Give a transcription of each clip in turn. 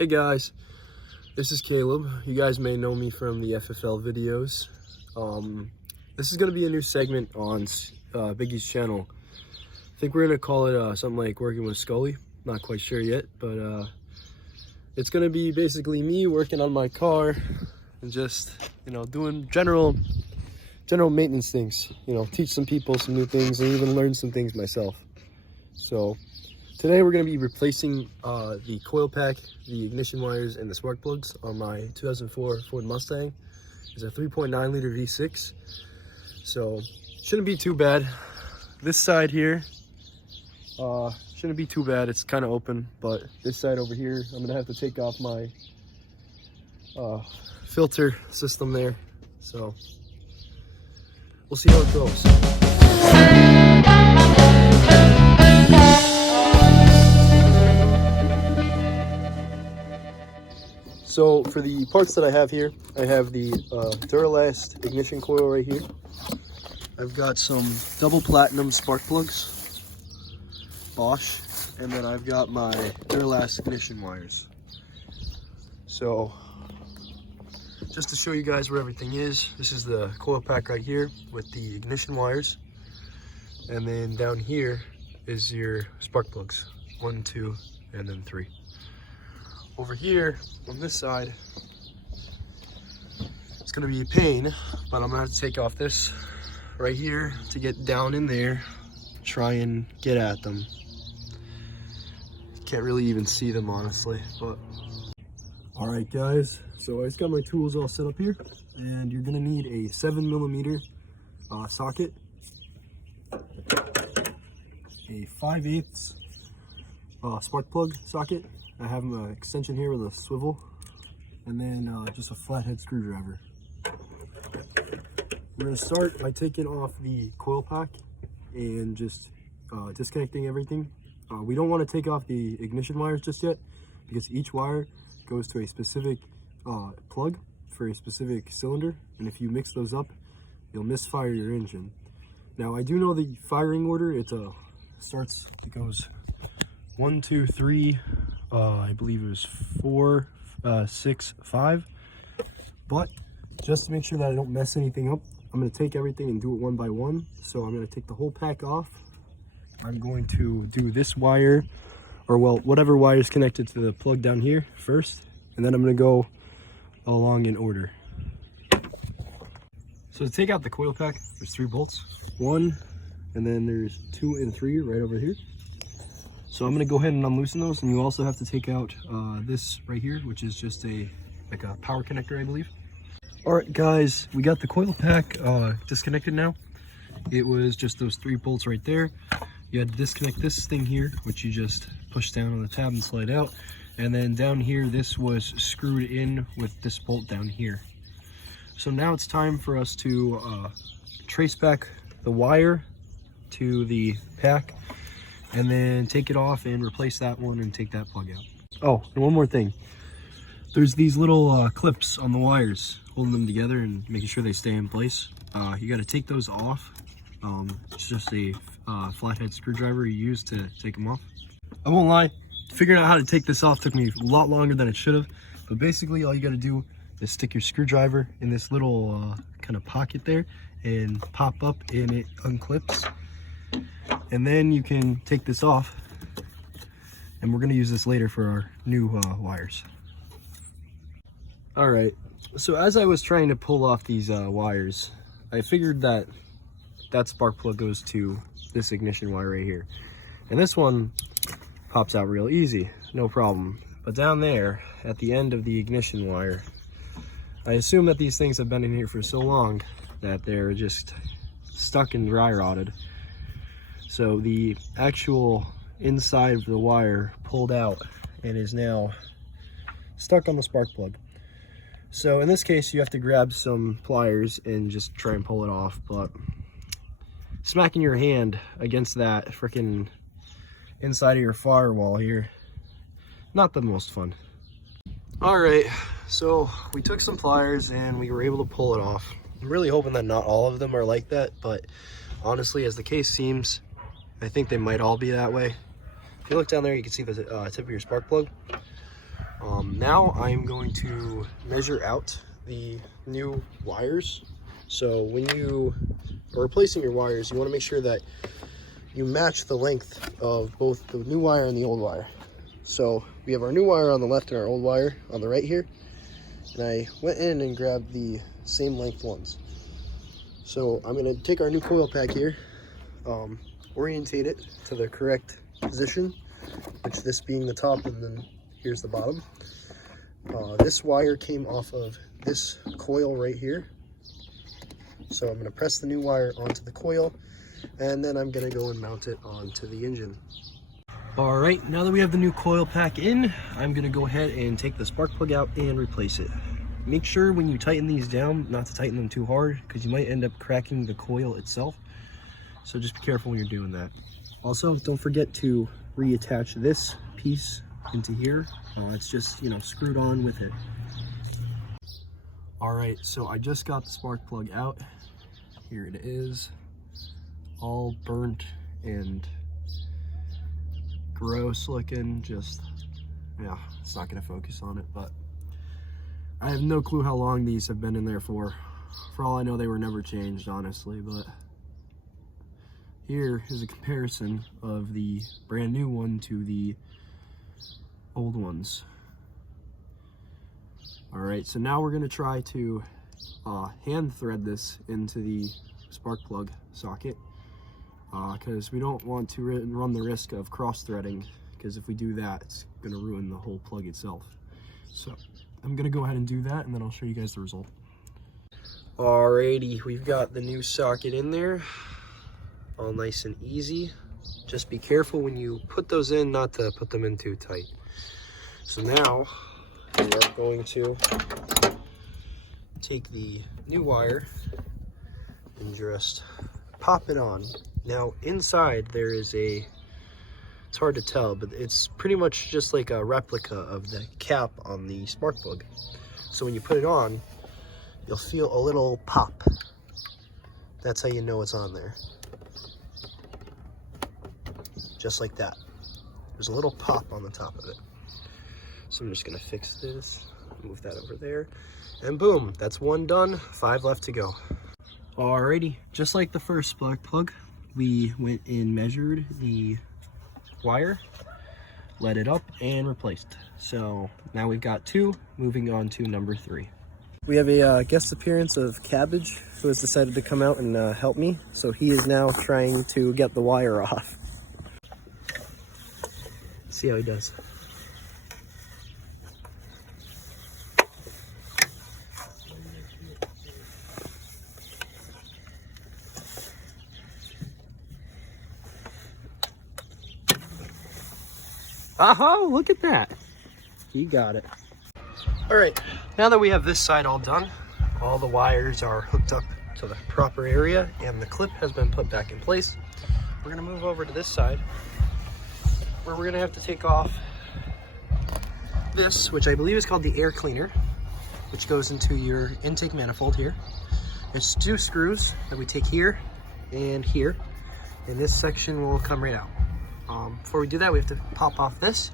Hey guys, this is Caleb. You guys may know me from the FFL videos. This is going to be a new segment on Biggie's channel. I think we're going to call it something like Working with Skully. Not quite sure yet, but it's going to be basically me working on my car and just, doing general maintenance things. Teach some people some new things and even learn some things myself. So today we're going to be replacing the coil pack, the ignition wires, and the spark plugs on my 2004 Ford Mustang. It's a 3.9 liter V6, so shouldn't be too bad. This side here shouldn't be too bad. It's kind of open, but this side over here, I'm going to have to take off my filter system there. So we'll see how it goes. So for the parts that I have here, I have the Duralast ignition coil right here. I've got some double platinum spark plugs, Bosch, and then I've got my Duralast ignition wires. So just to show you guys where everything is, this is the coil pack right here with the ignition wires. And then down here is your spark plugs, 1, 2, and then 3. Over here on this side, it's gonna be a pain, but I'm gonna have to take off this right here to get down in there, try and get at them. Can't really even see them honestly, but. All right guys, so I just got my tools all set up here, and you're gonna need a 7mm socket, a 5/8 spark plug socket. I have an extension here with a swivel, and then just a flathead screwdriver. We're going to start by taking off the coil pack and just disconnecting everything. We don't want to take off the ignition wires just yet, because each wire goes to a specific plug for a specific cylinder, and if you mix those up, you'll misfire your engine. Now I do know the firing order. It goes 1, 2, 3. I believe it was 4, 6, 5. But just to make sure that I don't mess anything up, I'm going to take everything and do it one by one. So I'm going to take the whole pack off. I'm going to do this wire, or well, whatever wire is connected to the plug down here first, and then I'm going to go along in order. So to take out the coil pack, there's 3 bolts. 1, and then there's 2 and 3 right over here. So I'm going to go ahead and unloosen those, and you also have to take out this right here, which is just like a power connector, I believe. All right, guys, we got the coil pack disconnected now. It was just those 3 bolts right there. You had to disconnect this thing here, which you just push down on the tab and slide out. And then down here, this was screwed in with this bolt down here. So now it's time for us to trace back the wire to the pack, and then take it off and replace that one and take that plug out. Oh, and one more thing. There's these little clips on the wires holding them together and making sure they stay in place. You got to take those off. It's just a flathead screwdriver you use to take them off. I won't lie, figuring out how to take this off took me a lot longer than it should have. But basically all you got to do is stick your screwdriver in this little kind of pocket there and pop up, and it unclips. And then you can take this off, and we're going to use this later for our new wires. All right, so as I was trying to pull off these wires, I figured that spark plug goes to this ignition wire right here, and this one pops out real easy, no problem. But down there at the end of the ignition wire, I assume that these things have been in here for so long that they're just stuck and dry rotted. So the actual inside of the wire pulled out and is now stuck on the spark plug. So in this case, you have to grab some pliers and just try and pull it off, but smacking your hand against that freaking inside of your firewall here, not the most fun. All right, so we took some pliers and we were able to pull it off. I'm really hoping that not all of them are like that, but honestly, as the case seems, I think they might all be that way. If you look down there, you can see the tip of your spark plug. Now I'm going to measure out the new wires. So when you are replacing your wires, you want to make sure that you match the length of both the new wire and the old wire. So we have our new wire on the left and our old wire on the right here. And I went in and grabbed the same length ones. So I'm going to take our new coil pack here, orientate it to the correct position, which this being the top and then here's the bottom. This wire came off of this coil right here. So I'm going to press the new wire onto the coil, and then I'm going to go and mount it onto the engine. All right, now that we have the new coil pack in, I'm going to go ahead and take the spark plug out and replace it. Make sure when you tighten these down not to tighten them too hard, because you might end up cracking the coil itself. So just be careful when you're doing that. Also, don't forget to reattach this piece into here. It's just, you know, screwed on with it. All right, so I just got the spark plug out. Here it is, all burnt and gross looking. Just, yeah, it's not gonna focus on it, but I have no clue how long these have been in there for. For all I know, they were never changed, honestly, but here is a comparison of the brand new one to the old ones. All right, so now we're gonna try to hand thread this into the spark plug socket, because we don't want to run the risk of cross threading, because if we do that, it's gonna ruin the whole plug itself. So I'm gonna go ahead and do that, and then I'll show you guys the result. Alrighty, we've got the new socket in there, all nice and easy. Just be careful when you put those in not to put them in too tight. So now we are going to take the new wire and just pop it on. Now inside there is it's hard to tell, but it's pretty much just like a replica of the cap on the spark plug. So when you put it on, you'll feel a little pop. That's how you know it's on there. Just like that. There's a little pop on the top of it. So I'm just gonna fix this, move that over there, and boom, that's one done, 5 left to go. Alrighty, just like the first spark plug, we went and measured the wire, let it up, and replaced. So now we've got 2, moving on to number 3. We have a guest appearance of Cabbage, who has decided to come out and help me. So he is now trying to get the wire off. See how he does. Aha, look at that. He got it. All right, now that we have this side all done, all the wires are hooked up to the proper area and the clip has been put back in place. We're gonna move over to this side where we're gonna have to take off this, which I believe is called the air cleaner, which goes into your intake manifold here. There's 2 screws that we take here and here, and this section will come right out. Before we do that, we have to pop off this,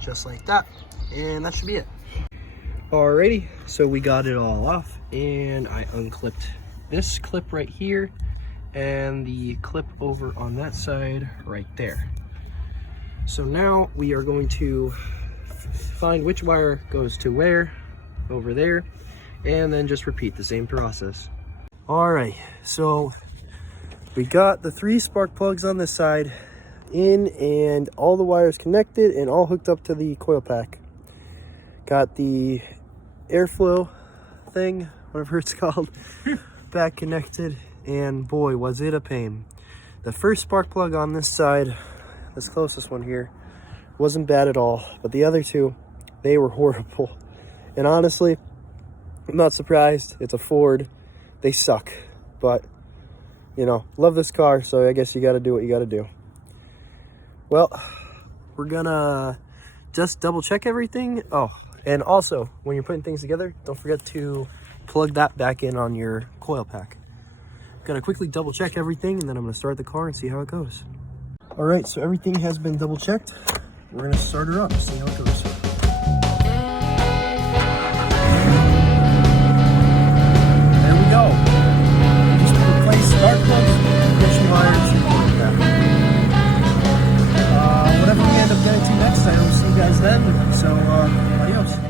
just like that, and that should be it. Alrighty, so we got it all off, and I unclipped this clip right here, and the clip over on that side right there. So now we are going to find which wire goes to where, over there, and then just repeat the same process. Alright, so we got the 3 spark plugs on this side in, and all the wires connected and all hooked up to the coil pack. Got the airflow thing, whatever it's called, back connected, and boy was it a pain. The first spark plug on this side, this closest one here, wasn't bad at all, but the other 2, they were horrible. And honestly, I'm not surprised. It's a Ford, they suck, but you know, love this car, so I guess you gotta do what you gotta do. Well, we're gonna just double check everything. Oh, and also, when you're putting things together, don't forget to plug that back in on your coil pack. Gonna quickly double check everything, and then I'm gonna start the car and see how it goes. All right, so everything has been double checked. We're gonna start her up, see how it goes. then. So, adios.